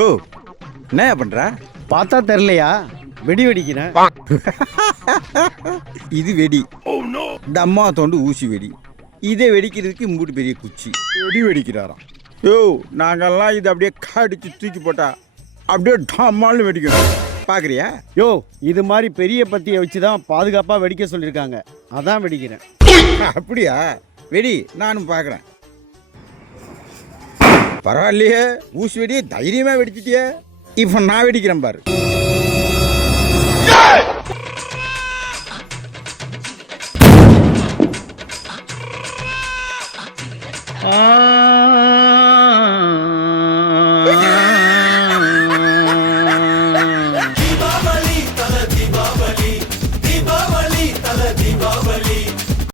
ஓ என்ன பண்ற? பார்த்தா தெரியலையா? வெடி வெடிக்கிறேன். இது வெடி. இந்த அம்மா தோண்டு ஊசி வெடி. இதை வெடிக்கிறதுக்கு இம்புட்டு பெரிய குச்சி வெடி வெடிக்கிறாராம். யோ நாங்கெல்லாம் இது அப்படியே காடிச்சு தூக்கி போட்டா அப்படியே டம்மாலும் வெடிக்கணும். பார்க்குறியா? யோ இது மாதிரி பெரிய பத்தியை வச்சு தான் பாதுகாப்பாக வெடிக்க சொல்லியிருக்காங்க. அதான் வெடிக்கிறேன். அப்படியா? வெடி, நானும் பார்க்குறேன். பரவாயில்லையே, ஊசி வெடியே தைரியமாக வெடிச்சிட்டியே. இப்போ நான் வெடிக்கிறேன் பாரு. ஆ